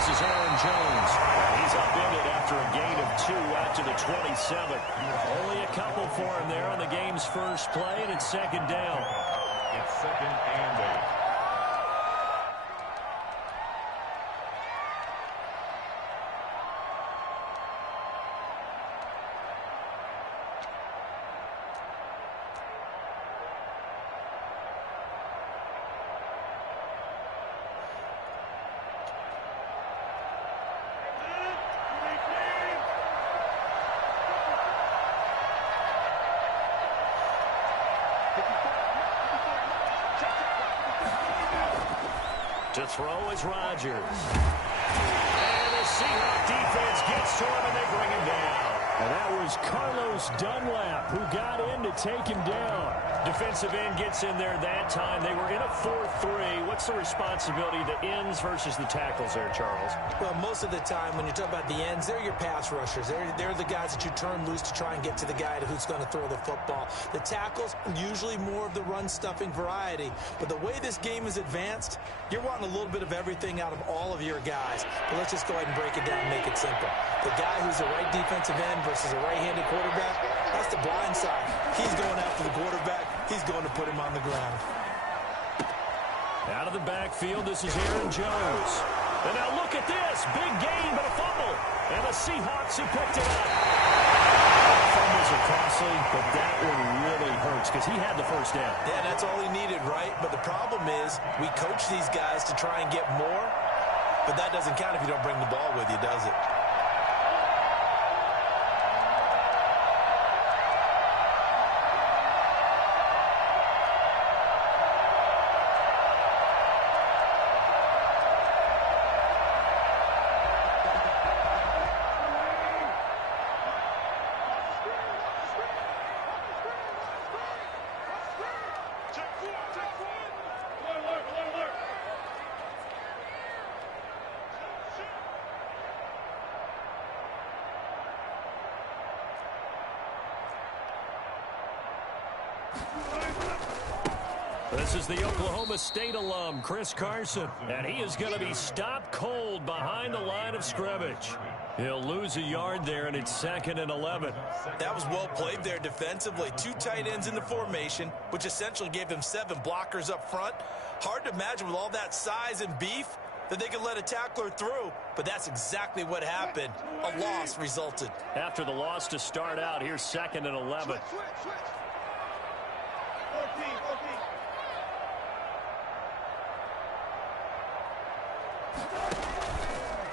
This is Aaron Jones. He's upended after a gain of 2 out to the 27. Only a couple for him there on the game's first play, and it's second down. It's second and 8. To throw is Rodgers. And the Seahawks defense gets to him, and they bring him down. And that was Carlos Dunlap who got in to take him down. Defensive end gets in there that time. They were in a 4-3. What's the responsibility, the ends versus the tackles there, Charles? Well, most of the time when you talk about the ends, they're your pass rushers. They're the guys that you turn loose to try and get to the guy who's going to throw the football. The tackles, usually more of the run-stuffing variety. But the way this game is advanced, you're wanting a little bit of everything out of all of your guys. But let's just go ahead and break it down and make it simple. The guy who's a right defensive end versus a right-handed quarterback, that's the blind side. He's going after the quarterback. He's going to put him on the ground. Out of the backfield, this is Aaron Jones. And now look at this. Big gain, but a fumble. And the Seahawks who picked it up. Fumbles are costly, but that one really hurts because he had the first down. Yeah, that's all he needed, right? But the problem is we coach these guys to try and get more, but that doesn't count if you don't bring the ball with you, does it? This is the Oklahoma State alum, Chris Carson, and he is going to be stopped cold behind the line of scrimmage. He'll lose a yard there, and it's 2nd and 11. That was well played there defensively. 2 tight ends in the formation, which essentially gave them 7 blockers up front. Hard to imagine with all that size and beef that they could let a tackler through, but that's exactly what happened. A loss resulted. After the loss to start out, here's 2nd and 11.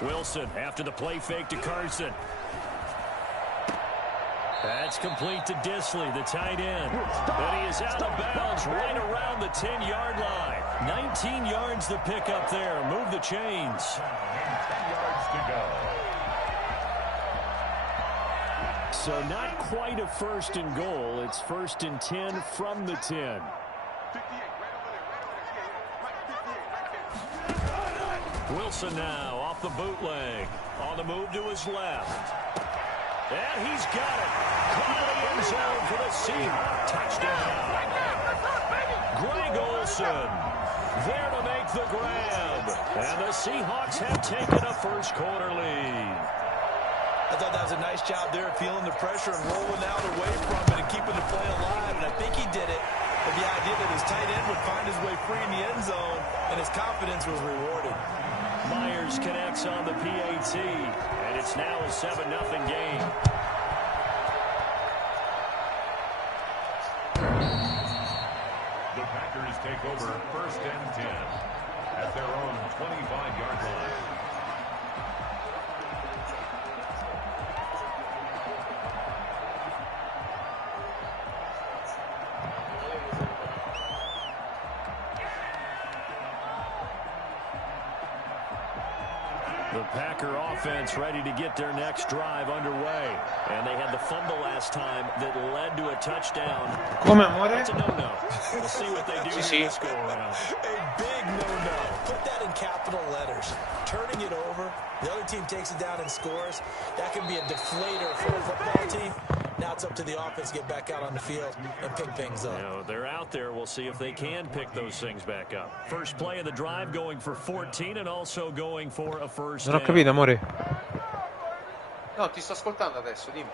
Wilson after the play fake to Carson. That's complete to Disley, the tight end. And he is out of bounds right around the 10-yard line. 19 yards to pick up there. Move the chains. 10 yards to go. So not quite a 1st and goal. It's 1st and 10 from the 10. Wilson now off the bootleg. On the move to his left. And he's got it. Caught in the end zone for the Seahawks. Touchdown. Greg Olsen there to make the grab. And the Seahawks have taken a first-quarter lead. I thought that was a nice job there, feeling the pressure and rolling out away from it and keeping the play alive. And I think he did it with the idea that his tight end would find his way free in the end zone, and his confidence was rewarded. Myers connects on the PAT, and it's now a 7-0 game. The Packers take over 1st and 10 at their own 25-yard line. The Packer offense ready to get their next drive underway. And they had the fumble last time that led to a touchdown. That's a no-no. We'll see what they do in this go-around. A big no-no. Put that in capital letters. Turning it over, the other team takes it down and scores. That can be a deflator for a football team. Now it's up to the offense to get back out on the field and pick things up. You know, they're out there. We'll see if they can pick those things back up. First play of the drive going for 14 and also going for a first down. Non ho capito, amore. No, ti sto ascoltando adesso, dimmi.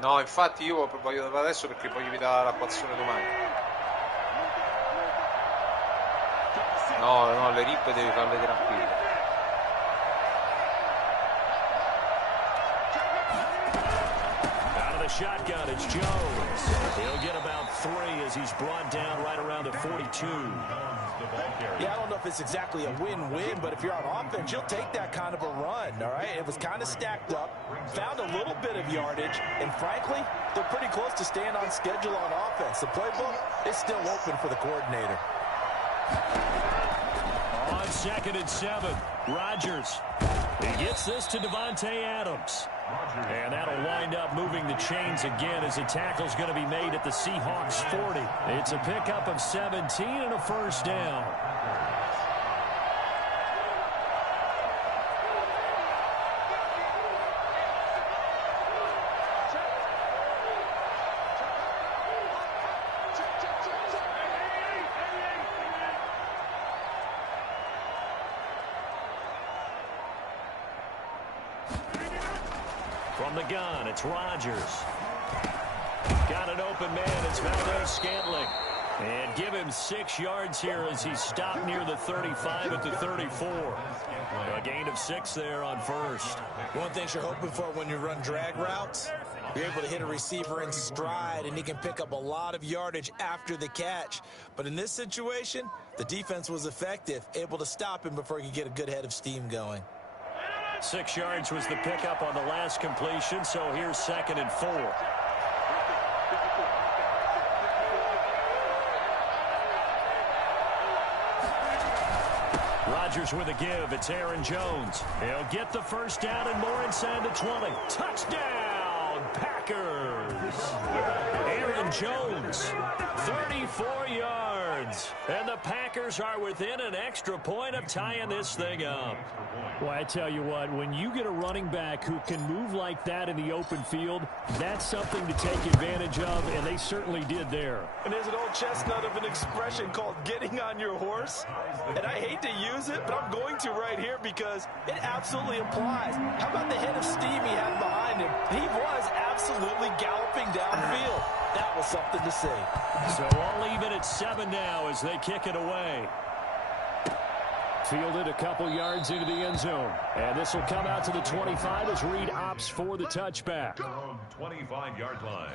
No, infatti io voglio adesso perché voglio evitare l'acquazione domani. No, le rip devi farle tranquille. Out of the shotgun, it's Jones. He'll get about 3 as he's brought down right around the 42. Yeah, I don't know if it's exactly a win-win, but if you're on offense, you'll take that kind of a run, all right? It was kind of stacked up, found a little bit of yardage, and frankly, they're pretty close to staying on schedule on offense. The playbook is still open for the coordinator. On 2nd and 7, Rodgers. He gets this to Devontae Adams. And that'll wind up moving the chains again as a tackle's going to be made at the Seahawks 40. It's a pickup of 17 and a first down. From the gun, it's Rodgers. Got an open man, it's Valdes-Scantling. And give him 6 yards here as he's stopped near the 35 at the 34. A gain of 6 there on first. One thing you're hoping for when you run drag routes, you're able to hit a receiver in stride, and he can pick up a lot of yardage after the catch. But in this situation, the defense was effective, able to stop him before he could get a good head of steam going. 6 yards was the pickup on the last completion, so here's 2nd and 4. Rodgers with a give. It's Aaron Jones. He'll get the first down and more inside the 20. Touchdown, Packers. Aaron Jones, 34 yards. And the Packers are within an extra point of tying this thing up. Well, I tell you what, when you get a running back who can move like that in the open field, that's something to take advantage of, and they certainly did there. And there's an old chestnut of an expression called getting on your horse. And I hate to use it, but I'm going to right here because it absolutely applies. How about the head of steam he had behind him? He was absolutely galloping downfield. That was something to see. So all even at 7 now as they kick it away. Fielded a couple yards into the end zone. And this will come out to the 25 as Reed opts for the touchback. 25-yard line.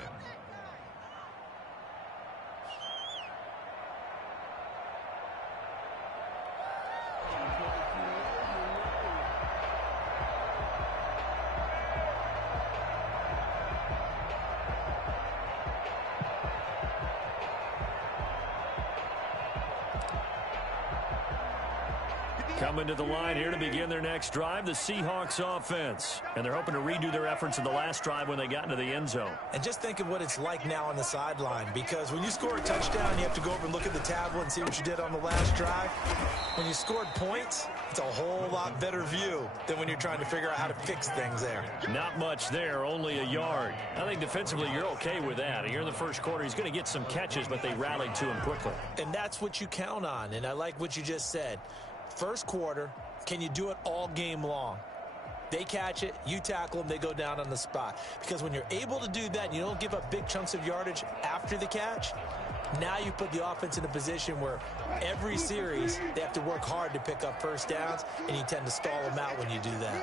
Coming to the line here to begin their next drive, the Seahawks offense. And they're hoping to redo their efforts in the last drive when they got into the end zone. And just think of what it's like now on the sideline, because when you score a touchdown, you have to go over and look at the tablet and see what you did on the last drive. When you scored points, it's a whole lot better view than when you're trying to figure out how to fix things there. Not much there, only a yard. I think defensively you're okay with that. Here in the first quarter, he's going to get some catches, but they rallied to him quickly. And that's what you count on, and I like what you just said. First quarter, can you do it all game long? They catch it, you tackle them, they go down on the spot. Because when you're able to do that and you don't give up big chunks of yardage after the catch, now you put the offense in a position where every series they have to work hard to pick up first downs, and you tend to stall them out when you do that.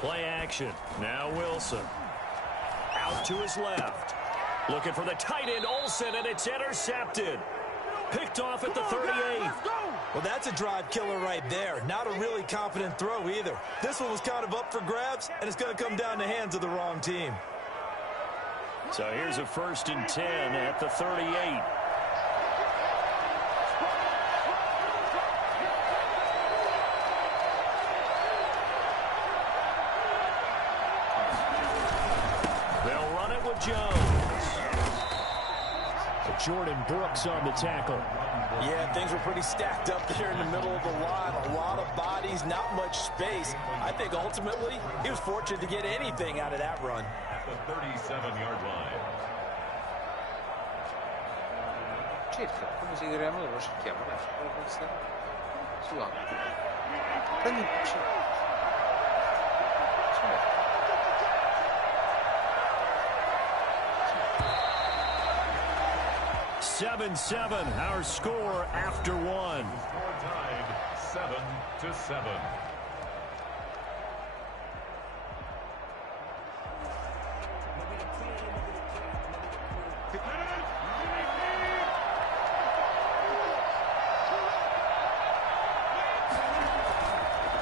Play action. Now Wilson. Out to his left. Looking for the tight end, Olsen, and it's intercepted. Picked off at the 38. Well, that's a drive killer right there. Not a really confident throw either. This one was kind of up for grabs, and it's going to come down the hands of the wrong team. So here's a 1st and 10 at the 38. Jones. The Jordan Brooks on the tackle. Yeah, things were pretty stacked up there in the middle of the line. A lot of bodies, not much space. I think ultimately he was fortunate to get anything out of that run. At the 37-yard line. Cerca, come si diremo, lo cerchiamo adesso. Sulla. Prendi il cerco. 7-7, our score after one. Score tied 7-7.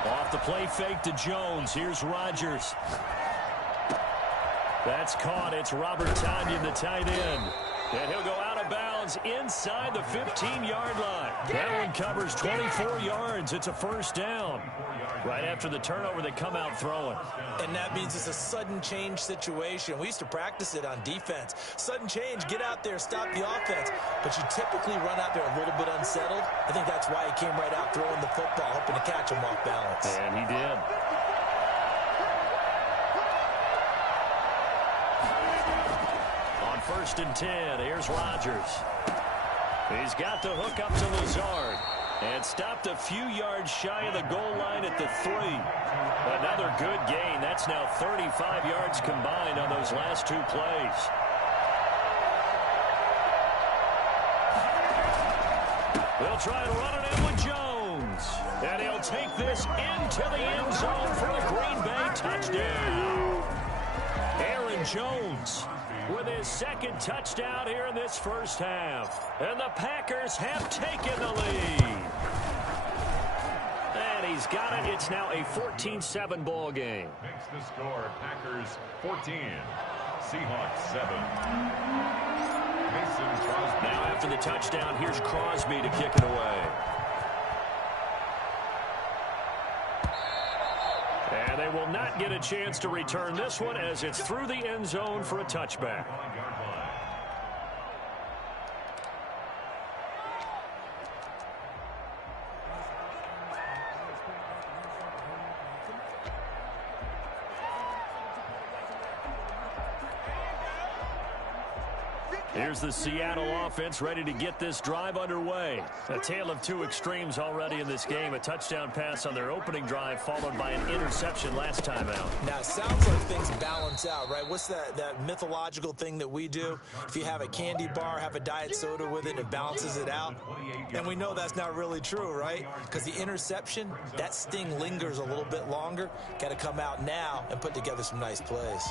Off the play fake to Jones. Here's Rodgers. That's caught. It's Robert Tonyan, the tight end. And he'll go out of bounds inside the 15-yard line. That one covers 24 yards. It's a first down. Right after the turnover, they come out throwing. And that means it's a sudden change situation. We used to practice it on defense. Sudden change, get out there, stop the offense. But you typically run out there a little bit unsettled. I think that's why he came right out throwing the football, hoping to catch him off balance. And he did. First and 10. Here's Rodgers. He's got the hook up to Lazard. And stopped a few yards shy of the goal line at the 3. Another good gain. That's now 35 yards combined on those last two plays. They'll try and run it in with Jones. And he'll take this into the end zone for a Green Bay touchdown. Aaron Jones with his second touchdown here in this first half. And the Packers have taken the lead. And he's got it. It's now a 14-7 ball game. Makes the score Packers 14, Seahawks 7. Mason Crosby. Now after the touchdown, here's Crosby to kick it away. And they will not get a chance to return this one as it's through the end zone for a touchback. Here's the Seattle offense ready to get this drive underway. A tale of two extremes already in this game. A touchdown pass on their opening drive followed by an interception last time out. Now, it sounds like things balance out, right? What's that mythological thing that we do? If you have a candy bar, have a diet soda with it, it balances it out. And we know that's not really true, right? Because the interception, that sting lingers a little bit longer. Got to come out now and put together some nice plays.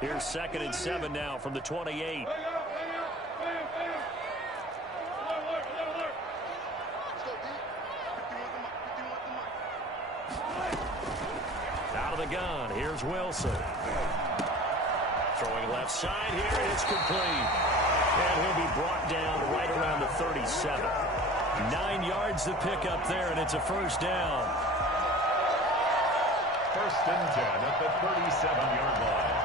Here's 2nd and 7 now from the 28. Out of the gun. Here's Wilson. Throwing left side here, and it's complete. And he'll be brought down right around the 37. 9 yards to pick up there, and it's a first down. First and 10 at the 37-yard line.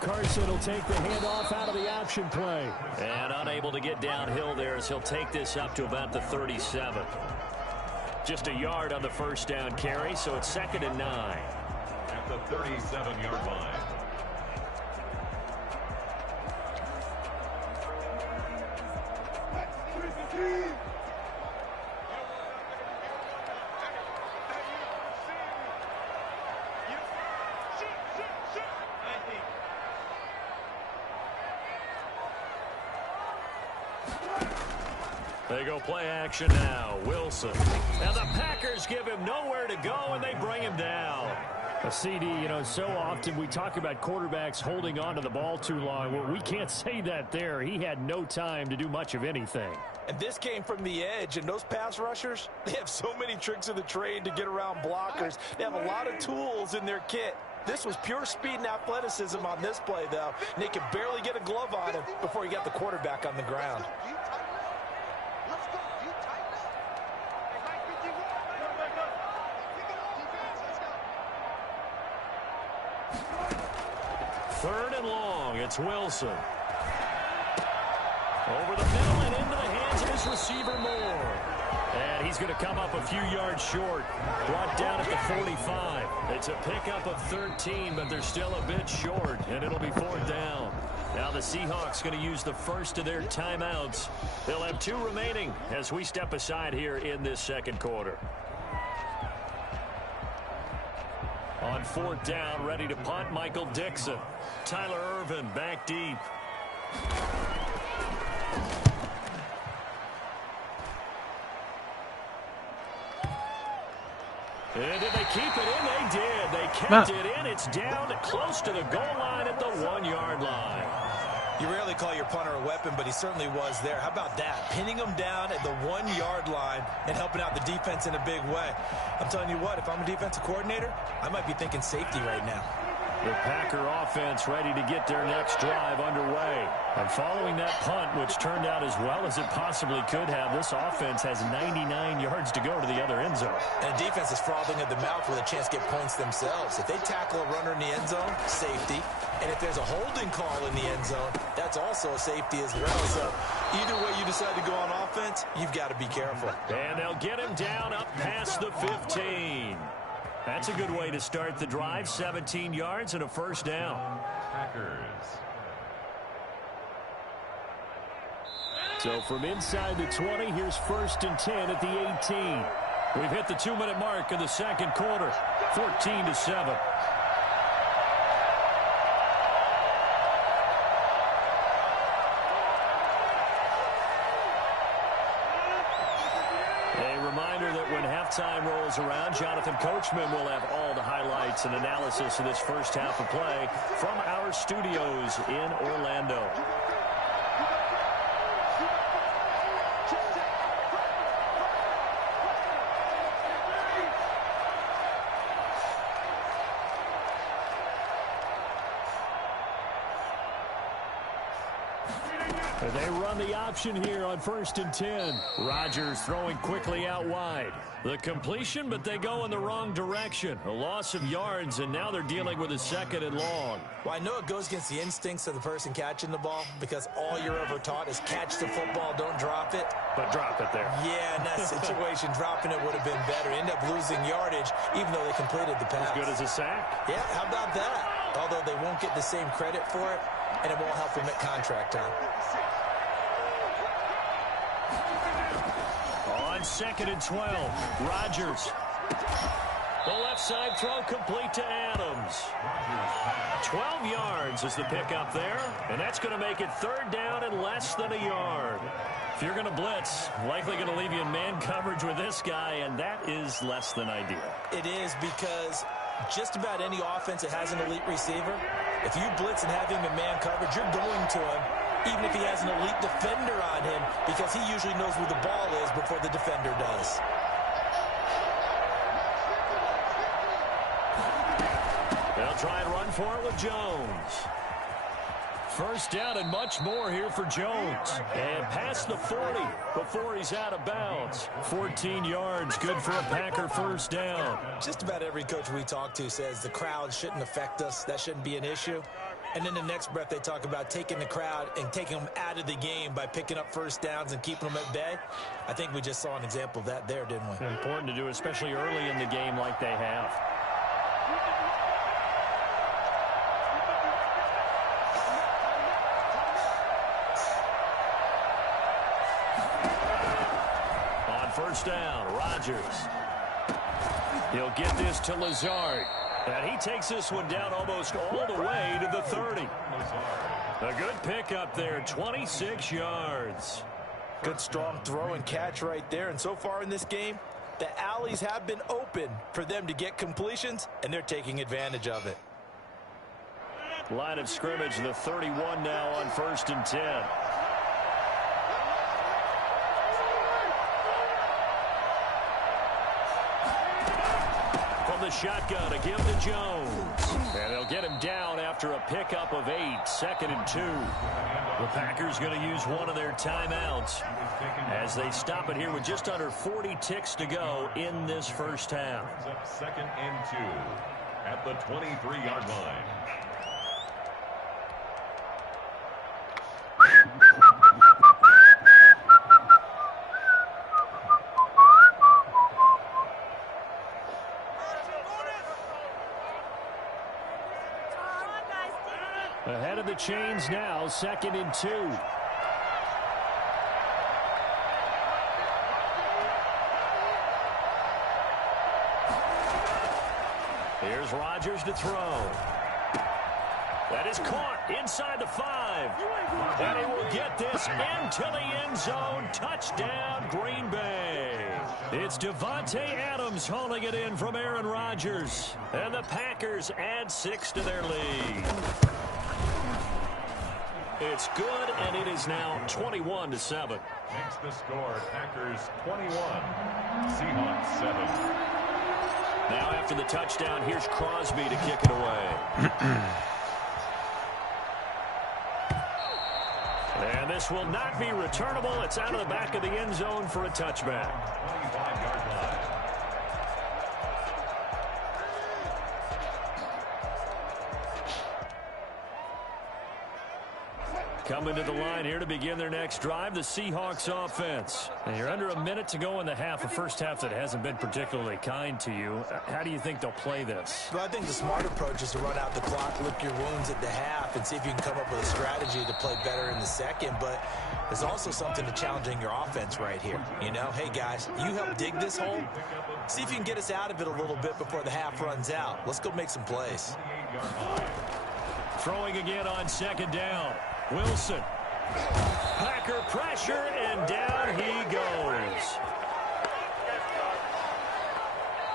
Carson will take the handoff out of the option play. And unable to get downhill there as he'll take this up to about the 37. Just a yard on the first down carry, so it's 2nd and 9. At the 37-yard line. They go play action now. Wilson. Now the Packers give him nowhere to go, and they bring him down. A CD, you know, so often we talk about quarterbacks holding on to the ball too long. Well, we can't say that there. He had no time to do much of anything. And this came from the edge, and those pass rushers, they have so many tricks of the trade to get around blockers. They have a lot of tools in their kit. This was pure speed and athleticism on this play, though. And they could barely get a glove on him before he got the quarterback on the ground. Third and long, it's Wilson. Over the middle and into the hands of his receiver Moore. And he's going to come up a few yards short. Brought down at the 45. It's a pickup of 13, but they're still a bit short, and it'll be fourth down. Now the Seahawks going to use the first of their timeouts. They'll have 2 remaining as we step aside here in this second quarter. On fourth down, ready to punt, Michael Dixon. Tyler Irvin back deep. And did they keep it in? They did. They kept it in. It's down close to the goal line at the 1-yard line. You rarely call your punter a weapon, but he certainly was there. How about that? Pinning him down at the 1-yard line and helping out the defense in a big way. I'm telling you what, if I'm a defensive coordinator, I might be thinking safety right now. The Packer offense ready to get their next drive underway. And following that punt, which turned out as well as it possibly could have, this offense has 99 yards to go to the other end zone. And the defense is frothing at the mouth with a chance to get points themselves. If they tackle a runner in the end zone, safety. And if there's a holding call in the end zone, that's also a safety as well. So either way you decide to go on offense, you've got to be careful. And they'll get him down up past the 15. That's a good way to start the drive. 17 yards and a first down. Packers. So from inside the 20, here's 1st and 10 at the 18. We've hit the 2-minute mark of the second quarter. 14-7. That when halftime rolls around, Jonathan Coachman will have all the highlights and analysis of this first half of play from our studios in Orlando. They run the option here on 1st and 10. Rodgers throwing quickly out wide. The completion, but they go in the wrong direction. A loss of yards, and now they're dealing with a 2nd and long. Well, I know it goes against the instincts of the person catching the ball because all you're ever taught is catch the football, don't drop it. But drop it there. Yeah, in that situation, dropping it would have been better. End up losing yardage, even though they completed the pass. As good as a sack? Yeah, how about that? Although they won't get the same credit for it, and it won't help them at contract time. On 2nd and 12, Rodgers. The left side throw complete to Adams. 12 yards is the pickup there, and that's going to make it 3rd down and less than a yard. If you're going to blitz, likely going to leave you in man coverage with this guy, and that is less than ideal. It is because just about any offense that has an elite receiver, if you blitz and have him in man coverage, you're going to him, even if he has an elite defender on him, because he usually knows where the ball is before the defender does. They'll try and run for it with Jones. 1st down and much more here for Jones. And past the 40 before he's out of bounds. 14 yards, good for a Packer 1st down. Just about every coach we talk to says the crowd shouldn't affect us. That shouldn't be an issue. And then the next breath they talk about taking the crowd and taking them out of the game by picking up 1st downs and keeping them at bay. I think we just saw an example of that there, didn't we? Important to do, especially early in the game like they have. On 1st down, Rodgers. He'll get this to Lazard. And he takes this one down almost all the way to the 30. A good pickup there, 26 yards. Good strong throw and catch right there. And so far in this game, The alleys have been open for them to get completions, and they're taking advantage of it. Line of scrimmage, the 31 now on 1st and 10. From the shotgun, a give to Jones. And they'll get him down after a pickup of 8, 2nd and 2. The Packers going to use one of their timeouts as they stop it here with just under 40 ticks to go in this first half. 2nd and 2 at the 23-yard line. Ahead of the chains now, 2nd and 2. Here's Rodgers to throw. That is caught inside the 5. And he will get this into the end zone. Touchdown, Green Bay. It's Devontae Adams hauling it in from Aaron Rodgers. And the Packers add 6 to their lead. It's good, and it is now 21-7. Makes the score Packers 21, Seahawks 7. Now after the touchdown, here's Crosby to kick it away. And this will not be returnable. It's out of the back of the end zone for a touchback. 25-yard line. Coming to the line here to begin their next drive, the Seahawks offense. And you're under a minute to go in the half, a first half that hasn't been particularly kind to you. How do you think they'll play this? Well, I think the smart approach is to run out the clock, lick your wounds at the half, and see if you can come up with a strategy to play better in the second. But there's also something to challenging your offense right here. You know, hey, guys, you help dig this hole. See if you can get us out of it a little bit before the half runs out. Let's go make some plays. Throwing again on 2nd down. Wilson. Packer pressure, and down he goes.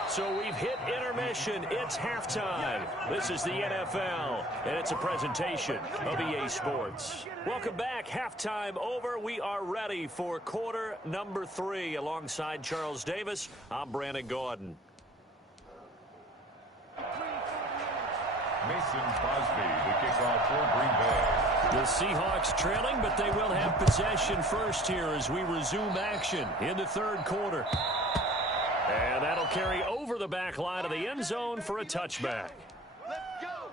So we've hit intermission. It's halftime. This is the NFL, and it's a presentation of EA Sports. Welcome back. Halftime over. We are ready for quarter number 3. Alongside Charles Davis, I'm Brandon Gordon. Mason Crosby, the kickoff for Green Bay. The Seahawks trailing, but they will have possession first here as we resume action in the 3rd quarter. And that'll carry over the back line of the end zone for a touchback. Let's go.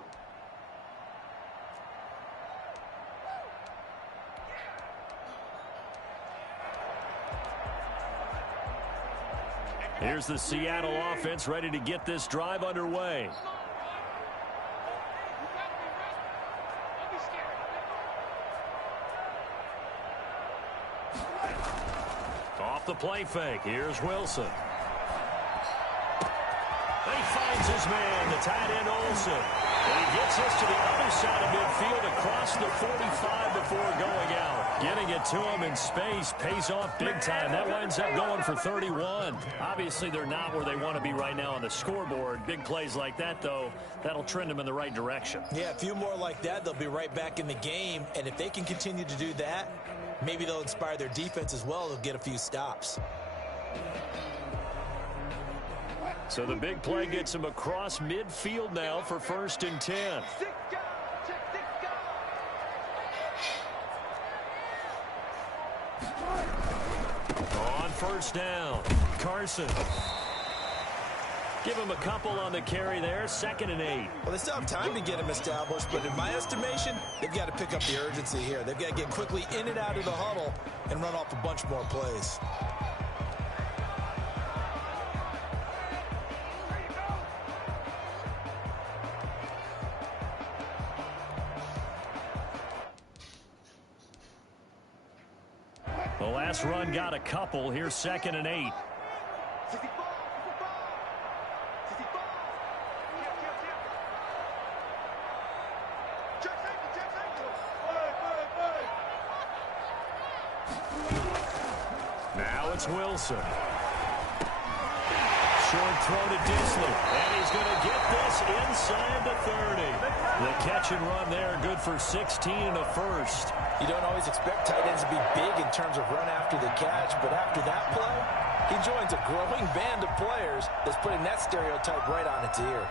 Here's the Seattle offense ready to get this drive underway. Off the play fake. Here's Wilson. He finds his man, the tight end Olsen. And he gets this to the other side of midfield across the 45 before going out. Getting it to him in space pays off big time. That winds up going for 31. Obviously, they're not where they want to be right now on the scoreboard. Big plays like that, though, that'll trend them in the right direction. Yeah, a few more like that, they'll be right back in the game. And if they can continue to do that, maybe they'll inspire their defense as well. They'll get a few stops. So the big play gets him across midfield now for 1st and 10. On 1st down, Carson. Give him a couple on the carry there, 2nd and 8. Well, they still have time to get him established, but in my estimation, they've got to pick up the urgency here. They've got to get quickly in and out of the huddle and run off a bunch more plays. The last run got a couple. Here's 2nd and 8. Now it's Wilson. short throw to Disley. And he's going to get this inside the 30. The catch and run there, good for 16 and a first. You don't always expect tight ends to be big in terms of run after the catch, but after that play, he joins a growing band of players that's putting that stereotype right on its ear.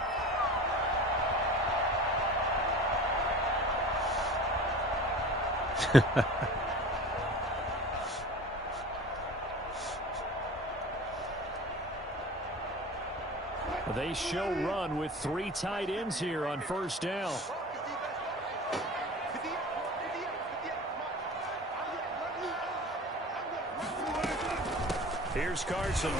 They show run with 3 tight ends here on first down. Here's Carson.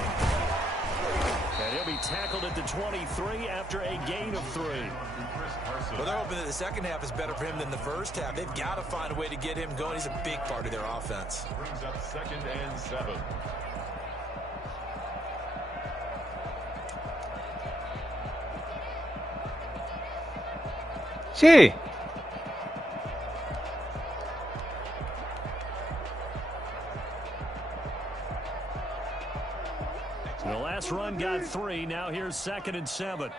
And he'll be tackled at the 23 after a gain of 3. Well, they're hoping that the second half is better for him than the first half. They've got to find a way to get him going. He's a big part of their offense. Brings up 2nd and 7. Sí. The last run got 3. Now here's 2nd and 7.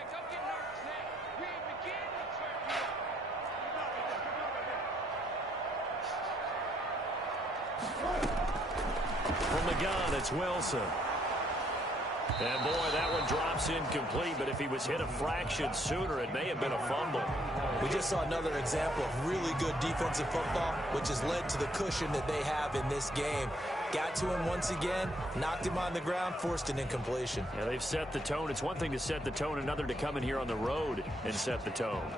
From the gun, it's Wilson. And boy, that one drops incomplete, but if he was hit a fraction sooner, it may have been a fumble. We just saw another example of really good defensive football, which has led to the cushion that they have in this game. Got to him once again, knocked him on the ground, forced an incompletion. Yeah, they've set the tone. It's one thing to set the tone, another to come in here on the road and set the tone.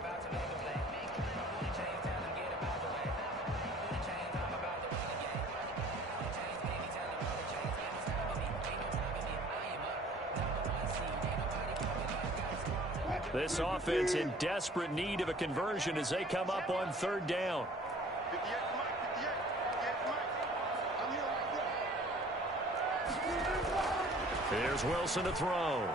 This offense in desperate need of a conversion as they come up on 3rd down. Here's Wilson to throw.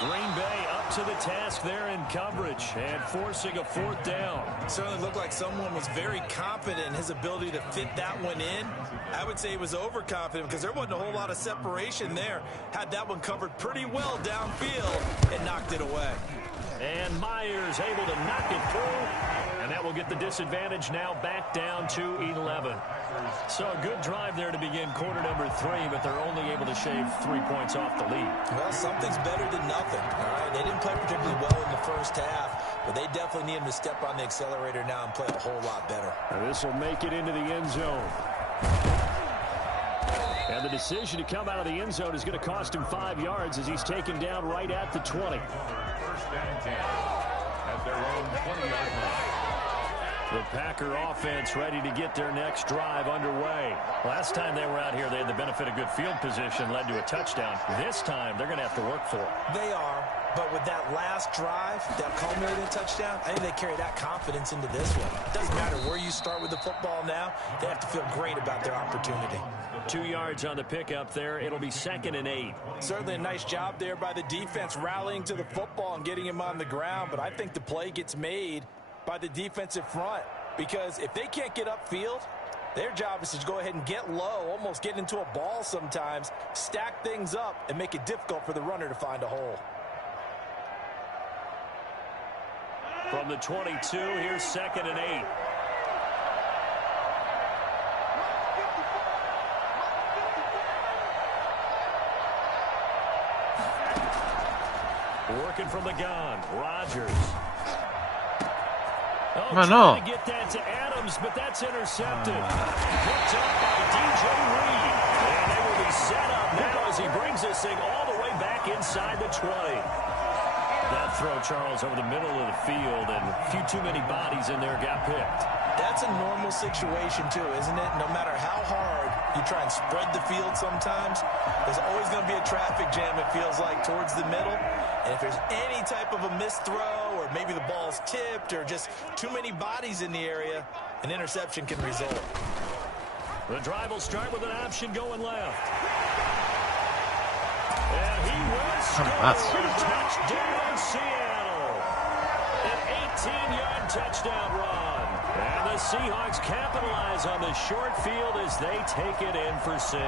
Green Bay up to the task there in coverage and forcing a 4th down. Certainly looked like someone was very confident in his ability to fit that one in. I would say he was overconfident because there wasn't a whole lot of separation there. Had that one covered pretty well downfield and knocked it away. And Myers able to knock it through. And that will get the disadvantage now back down to 11. So a good drive there to begin quarter number 3, but they're only able to shave 3 points off the lead. Well, something's better than nothing. All right, they didn't play particularly well in the first half, but they definitely need him to step on the accelerator now and play a whole lot better. And this will make it into the end zone. And the decision to come out of the end zone is going to cost him 5 yards as he's taken down right at the 20. 1st and 10 at their own 20-yard line. The Packer offense ready to get their next drive underway. Last time they were out here, they had the benefit of good field position, led to a touchdown. This time, they're going to have to work for it. They are, but with that last drive, that culminating touchdown, I think they carry that confidence into this one. It doesn't matter where you start with the football now. They have to feel great about their opportunity. 2 yards on the pickup there. It'll be 2nd and 8. Certainly a nice job there by the defense rallying to the football and getting him on the ground, but I think the play gets made by the defensive front, because if they can't get upfield, their job is to go ahead and get low, almost get into a ball sometimes, stack things up, and make it difficult for the runner to find a hole. From the 22, here's 2nd and 8. Working from the gun, Rodgers. Trying to get that to Adams, but that's intercepted. Picked up by DJ Reed. And they will be set up now as he brings this thing all the way back inside the 20. That throw, Charles, over the middle of the field, and a few too many bodies in there got picked. That's a normal situation, too, isn't it? No matter how hard you try and spread the field sometimes, there's always going to be a traffic jam, it feels like, towards the middle. And if there's any type of a missed throw, or maybe the ball's tipped, or just too many bodies in the area, an interception can result. The drive will start with an option going left. And he will score. Touchdown, Seattle. An 18-yard touchdown run. And the Seahawks capitalize on the short field as they take it in for 6.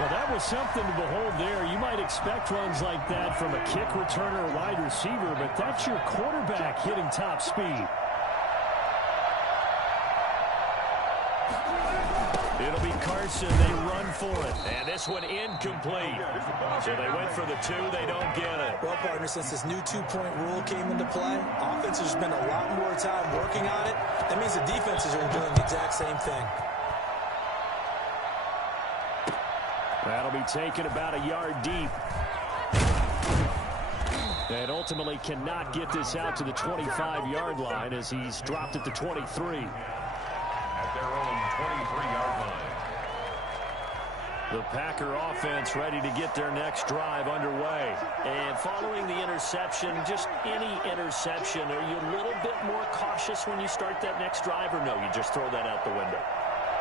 Well, that was something to behold there. You might expect runs like that from a kick returner or wide receiver, but that's your quarterback hitting top speed. It'll be Carson. They run for it. And this one incomplete. So they went for the 2. They don't get it. Well, partner, since this new two-point rule came into play, offenses spend a lot more time working on it. That means the defenses are doing the exact same thing. That'll be taken about a yard deep. And ultimately cannot get this out to the 25-yard line as he's dropped at the 23. At their own 23-yard line. The Packer offense ready to get their next drive underway. And following the interception, just any interception, are you a little bit more cautious when you start that next drive, or no, you just throw that out the window?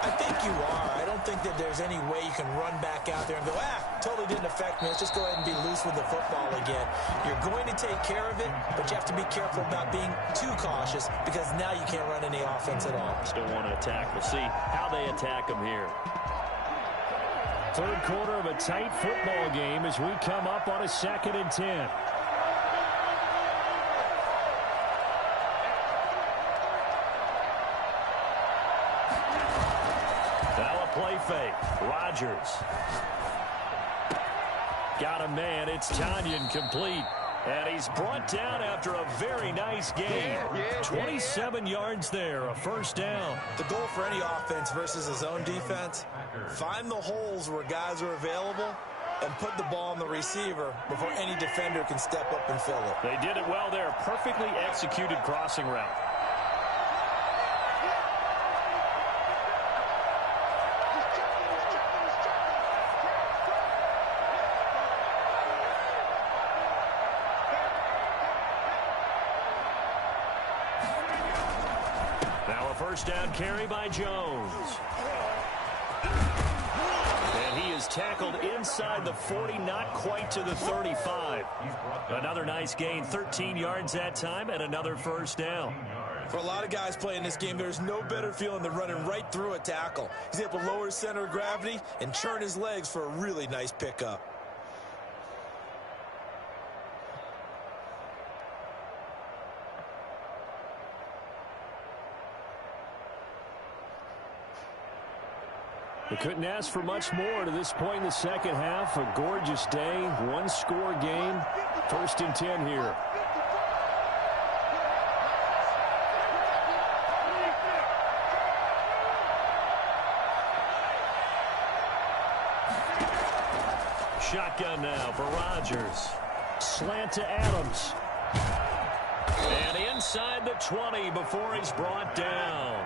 I think you are. I don't think that there's any way you can run back out there and go, totally didn't affect me. Let's just go ahead and be loose with the football again. You're going to take care of it, but you have to be careful about being too cautious because now you can't run any offense at all. Still want to attack. We'll see how they attack them here. Third quarter of a tight football game as we come up on a 2nd and 10. Play fake. Rodgers. Got a man. It's Tanyan complete. And he's brought down after a very nice game. 27 yards there. A first down. The goal for any offense versus his own defense, find the holes where guys are available and put the ball on the receiver before any defender can step up and fill it. They did it well there. Perfectly executed crossing route. First down carry by Jones. And he is tackled inside the 40, not quite to the 35. Another nice gain, 13 yards that time, and another first down. For a lot of guys playing this game, there's no better feeling than running right through a tackle. He's able to lower his center of gravity and turn his legs for a really nice pickup. They couldn't ask for much more to this point in the second half. A gorgeous day, one-score game. 1st and 10 here. Shotgun now for Rodgers. Slant to Adams. And inside the 20 before he's brought down.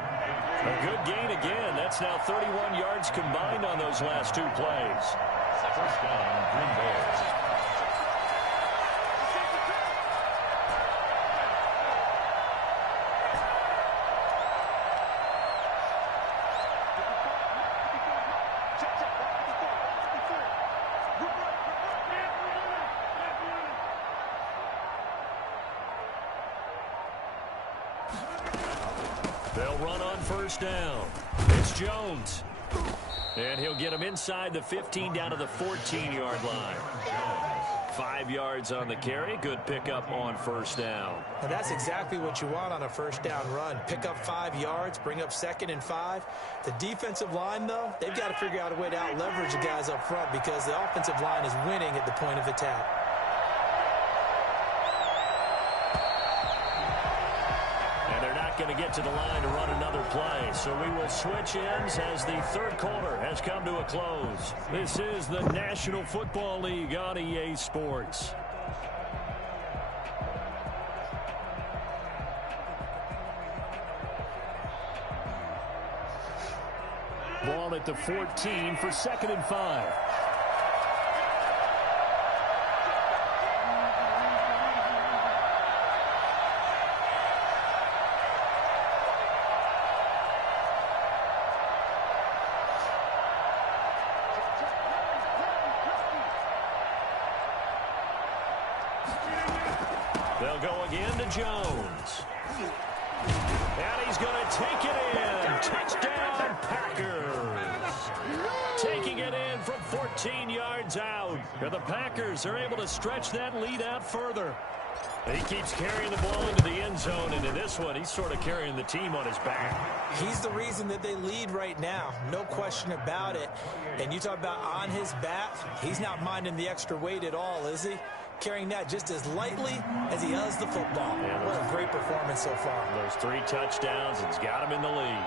A good gain again. That's now 31 yards combined on those last 2 plays. First down, Green Bay. They'll run on first down. It's Jones. And he'll get him inside the 15 down to the 14-yard line. 5 yards on the carry. Good pickup on first down. And that's exactly what you want on a first down run. Pick up 5 yards, bring up 2nd and 5. The defensive line, though, they've got to figure out a way to out-leverage the guys up front because the offensive line is winning at the point of attack. Going to get to the line to run another play. So we will switch ends as the third quarter has come to a close. This is the National Football League on EA Sports. Ball at the 14 for 2nd and 5. They'll go again to Jones. And he's going to take it in. Touchdown, Packers. Taking it in from 14 yards out. And the Packers are able to stretch that lead out further. He keeps carrying the ball into the end zone, and in this one, he's sort of carrying the team on his back. He's the reason that they lead right now. No question about it. And you talk about on his back, he's not minding the extra weight at all, is he? Carrying that just as lightly as he does the football. Yeah, what a great performance so far. Those 3 touchdowns, it's got him in the lead.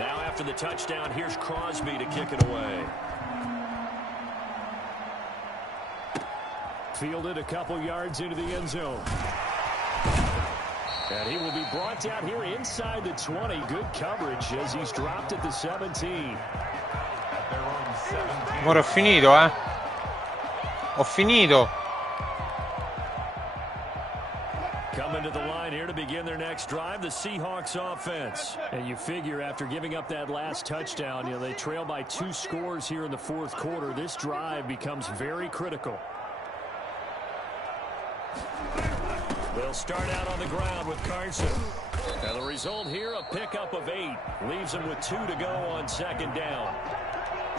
Now after the touchdown, here's Crosby to kick it away. Fielded a couple yards into the end zone. And he will be brought down here inside the 20. Good coverage as he's dropped at the 17. Ora ho finito, eh. Ho finito. Coming to the line here to begin their next drive, the Seahawks offense. And you figure after giving up that last touchdown, they trail by 2 scores here in the 4th quarter. This drive becomes very critical. They'll start out on the ground with Carson. And the result here, a pickup of 8. Leaves them with 2 to go on 2nd down.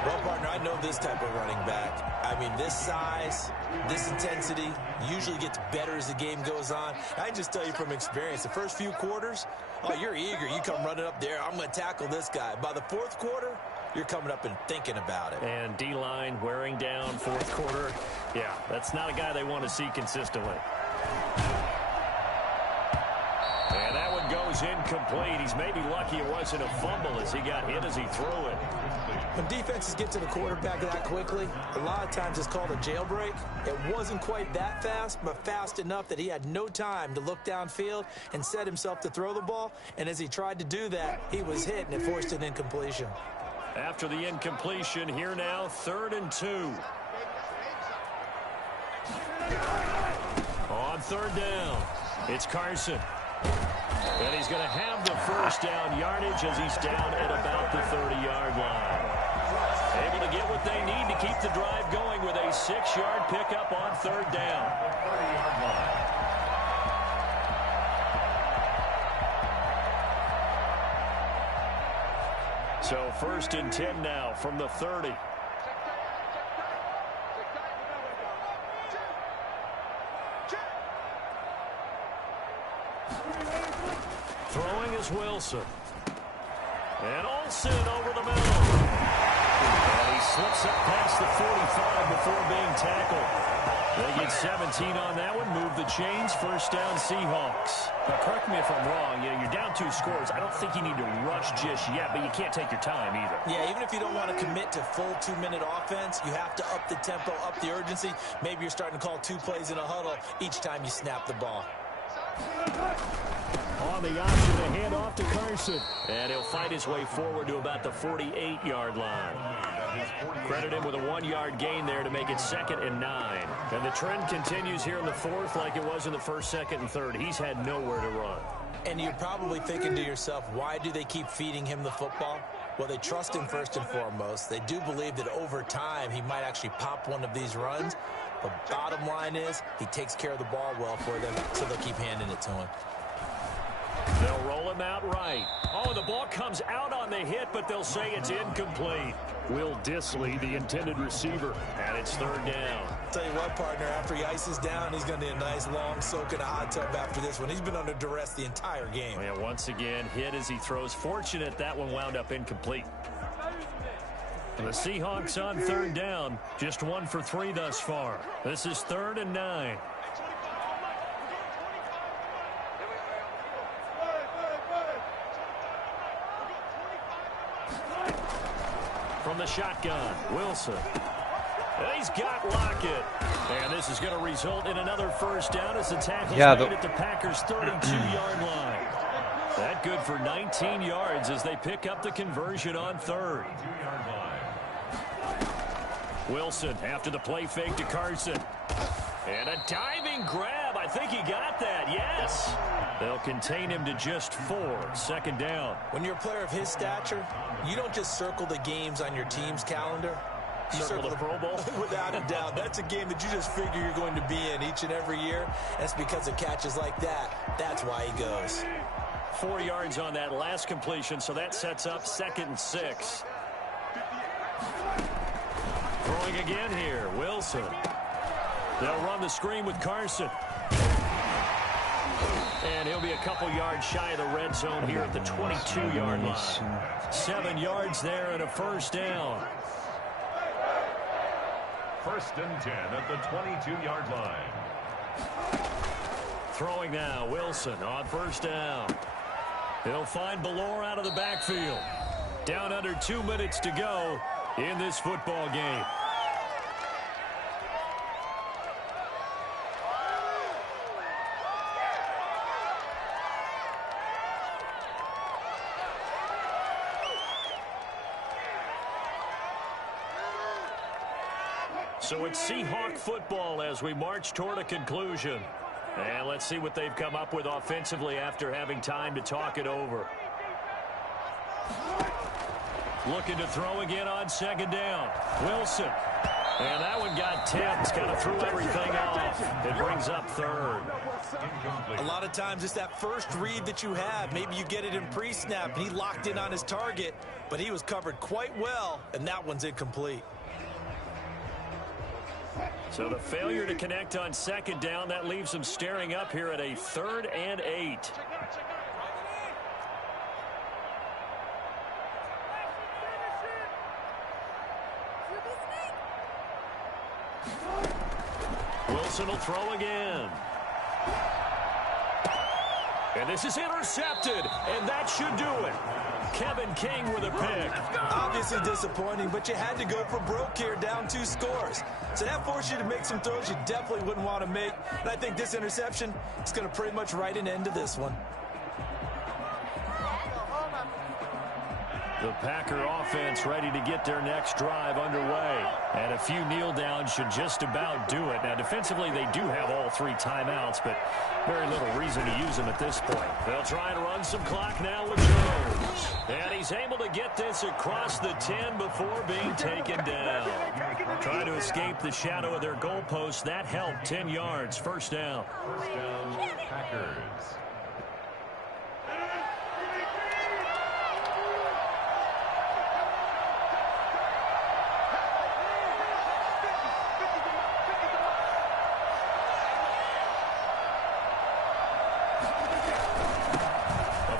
Well, partner, I know this type of running back. I mean, this size, this intensity usually gets better as the game goes on. I just tell you from experience, the first few quarters, oh, you're eager. You come running up there, I'm going to tackle this guy. By the 4th quarter, you're coming up and thinking about it. And D-line wearing down 4th quarter. Yeah, that's not a guy they want to see consistently. And that one goes incomplete. He's maybe lucky it wasn't a fumble as he got hit as he threw it. When defenses get to the quarterback that quickly, a lot of times it's called a jailbreak. It wasn't quite that fast, but fast enough that he had no time to look downfield and set himself to throw the ball. And as he tried to do that, he was hit, and it forced an incompletion. After the incompletion, here now, 3rd and 2. On 3rd down, it's Carson. And he's going to have the first down yardage as he's down at about the 30-yard line. Able to get what they need to keep the drive going with a 6-yard pickup on 3rd down. 30-yard line. So 1st and 10 now from the 30. Throwing is Wilson. And Olsen over the middle. And he slips up past the 45 before being tackled. They get 17 on that one. Move the chains. 1st down Seahawks. Now, correct me if I'm wrong. You're down 2 scores. I don't think you need to rush just yet, but you can't take your time either. Yeah, even if you don't want to commit to full 2-minute offense, you have to up the tempo, up the urgency. Maybe you're starting to call 2 plays in a huddle each time you snap the ball. On the option to hand off to Carson. And he'll fight his way forward to about the 48-yard line. Credit him with a 1-yard gain there to make it 2nd and 9. And the trend continues here in the 4th like it was in the 1st, 2nd, and 3rd. He's had nowhere to run. And you're probably thinking to yourself, why do they keep feeding him the football? Well, they trust him first and foremost. They do believe that over time he might actually pop one of these runs. But bottom line is he takes care of the ball well for them, so they'll keep handing it to him. They'll roll him out right. Oh, the ball comes out on the hit, but they'll say it's incomplete. Will Dissly, the intended receiver, and it's 3rd down. Tell you what, partner, after he ices down, he's going to need a nice long soak in a hot tub after this one. He's been under duress the entire game. Yeah, once again, hit as he throws. Fortunate that one wound up incomplete. The Seahawks on 3rd down, just 1 for 3 thus far. This is 3rd and 9. From the shotgun, Wilson. And he's got Lockett. And this is going to result in another 1st down as the tackle's made at the Packers' 32-yard line. That good for 19 yards as they pick up the conversion on 3rd. Wilson after the play fake to Carson. And a diving grab. I think he got that. Yes. They'll contain him to just 4. 2nd down. When you're a player of his stature, you don't just circle the games on your team's calendar. Circle the Pro Bowl? Without a doubt. That's a game that you just figure you're going to be in each and every year. And it's because of catches like that. That's why he goes. 4 yards on that last completion, so that sets up 2nd and 6. Throwing again here, Wilson. They'll run the screen with Carson. And he'll be a couple yards shy of the red zone here at the 22-yard line. 7 yards there and a first down. 1st and 10 at the 22-yard line. Throwing now, Wilson on 1st down. He'll find Ballore out of the backfield. Down under 2 minutes to go in this football game. So it's Seahawk football as we march toward a conclusion. And let's see what they've come up with offensively after having time to talk it over. Looking to throw again on 2nd down. Wilson. And that one got tipped. Kind of threw everything off. It brings up 3rd. A lot of times it's that first read that you have. Maybe you get it in pre-snap and he locked in on his target, but he was covered quite well, and that one's incomplete. So the failure to connect on 2nd down, that leaves them staring up here at a 3rd and 8. Wilson will throw again. And this is intercepted, and that should do it. Kevin King with a pick. Obviously disappointing, but you had to go for broke here, down 2 scores. So that forced you to make some throws you definitely wouldn't want to make. And I think this interception is going to pretty much write an end to this one. The Packer offense ready to get their next drive underway. And a few kneel downs should just about do it. Now, defensively, they do have all 3 timeouts, but very little reason to use them at this point. They'll try and run some clock now with Jones. And he's able to get this across the 10 before being taken down. Trying to escape the shadow of their goalpost. That helped. 10 yards. First down. First down, Packers.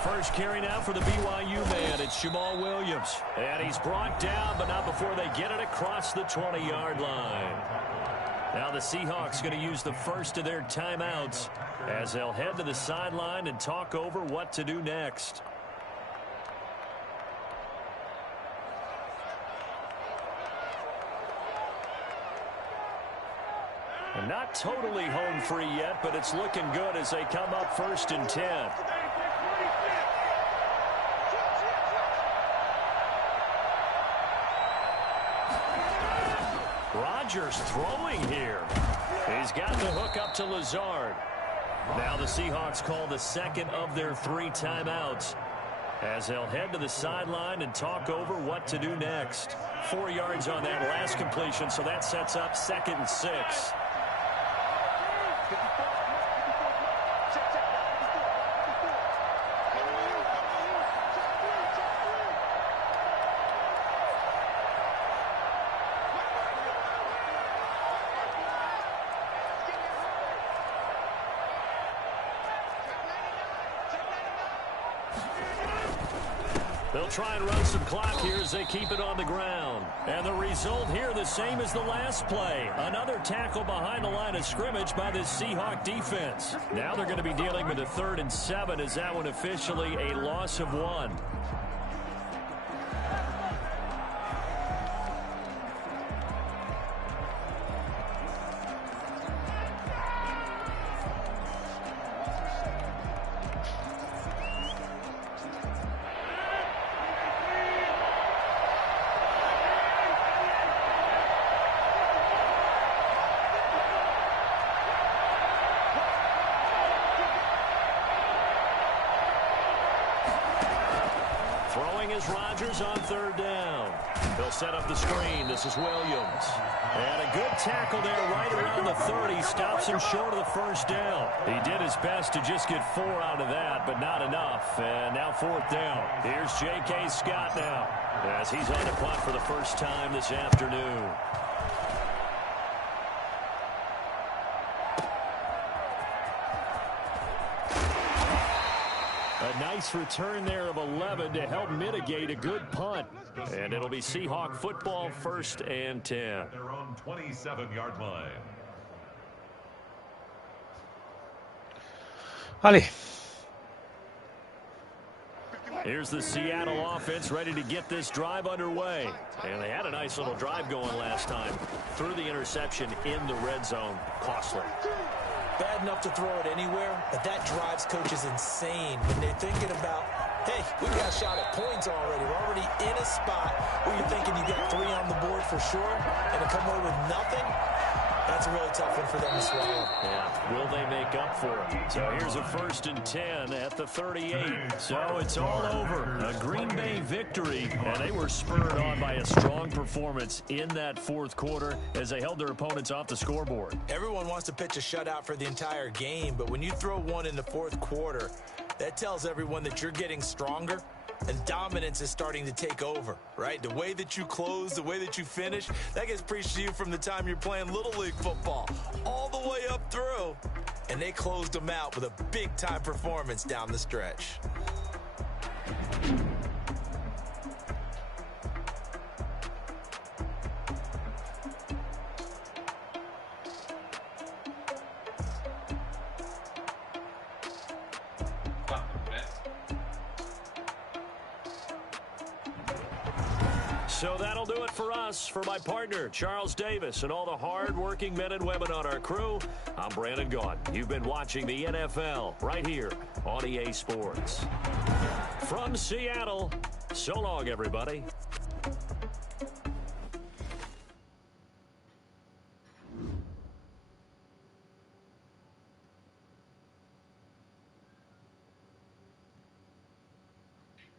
First carry now for the BYU man. It's Jamal Williams. And he's brought down, but not before they get it across the 20-yard line. Now the Seahawks going to use the first of their timeouts as they'll head to the sideline and talk over what to do next. And not totally home free yet, but it's looking good as they come up 1st and 10. Rodgers throwing here. He's got the hook up to Lazard. Now the Seahawks call the 2nd of their 3 timeouts as they'll head to the sideline and talk over what to do next. 4 yards on that last completion, so that sets up 2nd and 6. They'll try and run some clock here as they keep it on the ground. And the result here the same as the last play. Another tackle behind the line of scrimmage by this Seahawk defense. Now they're going to be dealing with a 3rd and 7 as that one officially a loss of 1. is Rodgers on third down. He'll set up the screen. This is Williams. And a good tackle there right around the 30. Stops him short of the first down. He did his best to just get 4 out of that, but not enough. And now fourth down. Here's J.K. Scott now as he's on the punt for the first time this afternoon. A nice return there of 11 to help mitigate a good punt. And it'll be Seahawk football, 1st and 10. At their own 27-yard line. Ali. Here's the Seattle offense ready to get this drive underway. And they had a nice little drive going last time. Threw the interception in the red zone. Costly. Bad enough to throw it anywhere, but that drives coaches insane when they're thinking about, hey, we got a shot at points already. We're already in a spot where you're thinking you got 3 on the board for sure, and to come away with nothing, that's a really tough one for them to swallow. Yeah, will they make up for it? So here's a 1st and 10 at the 38. So it's all over. A Green Bay victory, and they were spurred on by a strong performance in that fourth quarter as they held their opponents off the scoreboard. Everyone wants to pitch a shutout for the entire game, but when you throw one in the fourth quarter, that tells everyone that you're getting stronger and dominance is starting to take over, right? The way that you close, the way that you finish, that gets preached to you from the time you're playing Little League football all the way up through. And they closed them out with a big-time performance down the stretch. So that'll do it for us. For my partner, Charles Davis, and all the hard-working men and women on our crew, I'm Brandon Gaudin. You've been watching the NFL right here on EA Sports. From Seattle, so long, everybody.